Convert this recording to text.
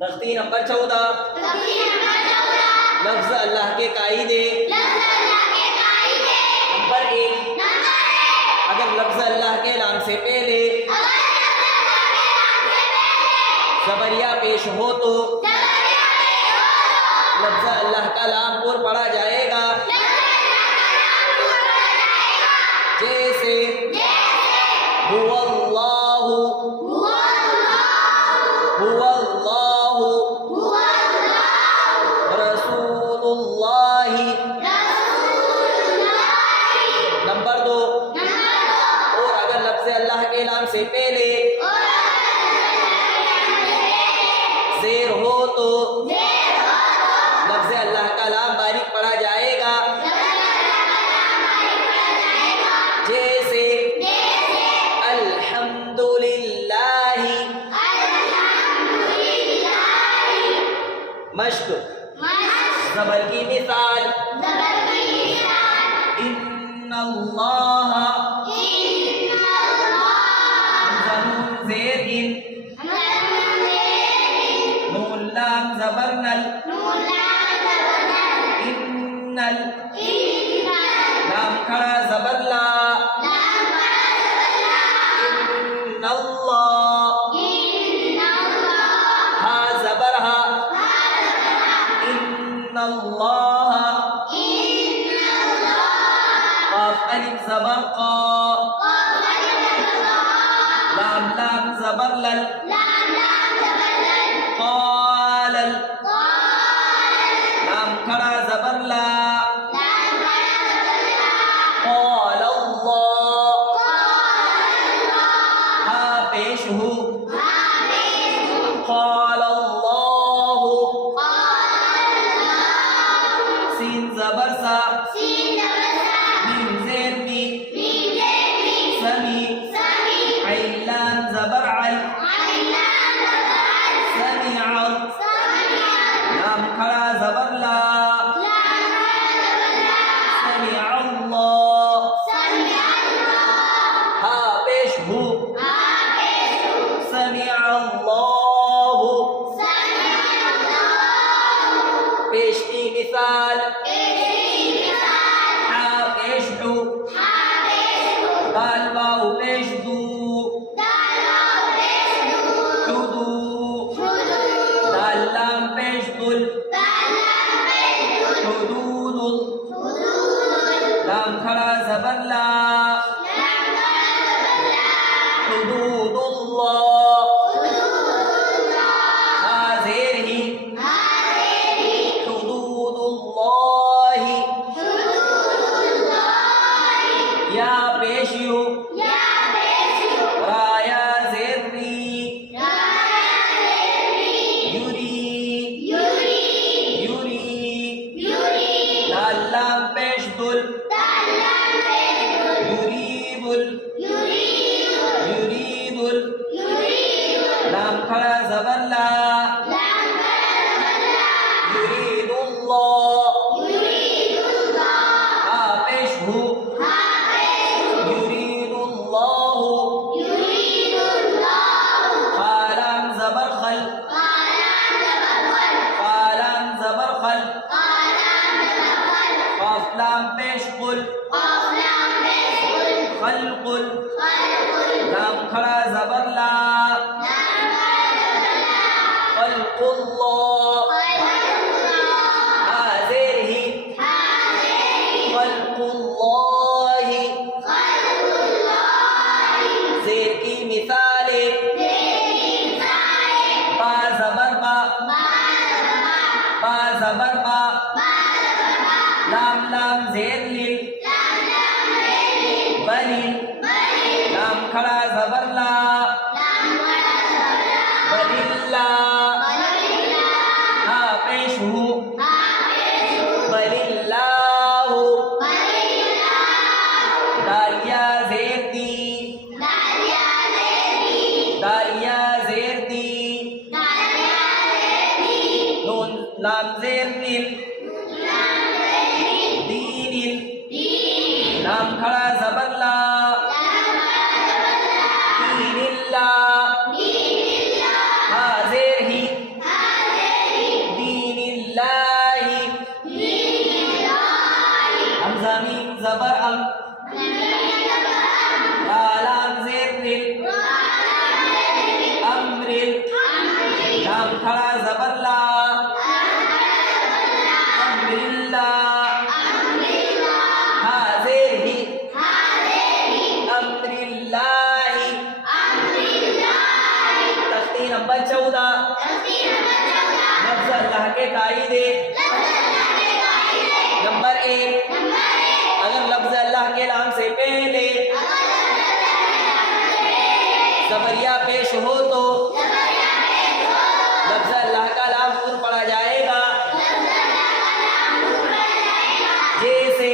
तख्ती नंबर 14 लफ्ज अल्लाह के कायदे। नंबर 1 अगर लफ्ज अल्लाह के नाम से पहले ज़बरिया पेश हो तो लफ्ज अल्लाह का नाम पर पढ़ा जाएगा। जैसे हुवल्लाहु, हुवल्लाहु, रसूलुल्लाहि। नंबर 2 और अगर लफ्ज अल्लाह के नाम से पहले ज़ेर हो तो लफ्ज अल्लाह का नाम बारीक पढ़ा जाएगा। जैसे अल्हम्दुलिल्लाहि। मश्क ज़बर की मिसाल इन्नल्लाह, ज़नून ज़ेर इन, नून लाम ज़बर नल, इन्नल, लाम खड़ा ज़बर ला, इन्नल्लाह, हा ज़बर हा, इन्नल्लाह, क़ाफ अलिफ ज़बर क़ा, लाम लाम ज़बर लल, क़ालल, लाम खड़ा ज़बर ला, क़ालल्लाह, हा पेश हु, क़ालल्लाहु, सीन ज़बर सा, मीम ज़ेर मी, समी, ऐन लाम ज़बर अल, समीअल, लाम खड़ा ज़बर ला, समीअल्लाह, हा पेश हु, समीअल्लाहु। पेश की मिसाल हा पेश हु, दाल वाव पेश दू, हुदू, दाल लाम पेश दुल, हुदूदुल, लाम खड़ा ज़बर ला, हुदूदुल्लाह, हा ज़ेर ही, हुदूदुल्लाहि, या पेश यू, राया ज़ेर री, युरी, युरी, लाल लाम पेश दुल, युरीबुल, युरीदुल, लाम खड़ा ज़बर ला, युरीदुल्लाह, हा पेश हु, युरीदुल्लाहु, क़ा लाम ज़बर ख़ल, क़ा लाम ज़बर ख़ल, क़ाफ लाम पेश क़ुल, ख़ल्क़ुल, लाम खड़ा ज़बर ला, ख़ल्क़ुल्लाह, हा ज़ेर ही, ख़ल्क़ुल्लाहि। ज़ेर की मिसालें बा ज़बर बा, बा ज़बर बा, लाम लाम ज़ेर लिल, बलिल, लाम खड़ा ज़बर ला, बलिल्लाह, हा पेश हु, बलिल्लाहु, दालिया ज़ेर दी, दालिया ज़ेर दी, नून लाम ज़ेर निल, दीनिल, हमजा मीम जबर अम, रा लाम ज़ेर रिल, अम्रिल, लाम खड़ा जबर ला, अम्रिल्ला, हा ज़ेर ही, अम्रिल्लाही। तख्ती नंबर 14, लफ्ज़ अल्लाह के कायदे। नंबर 1, अगर लफ्ज़ अल्लाह के नाम से पहले ज़बरिया पेश हो तो लफ्ज़ अल्लाह का नाम पढ़ा जाएगा। जैसे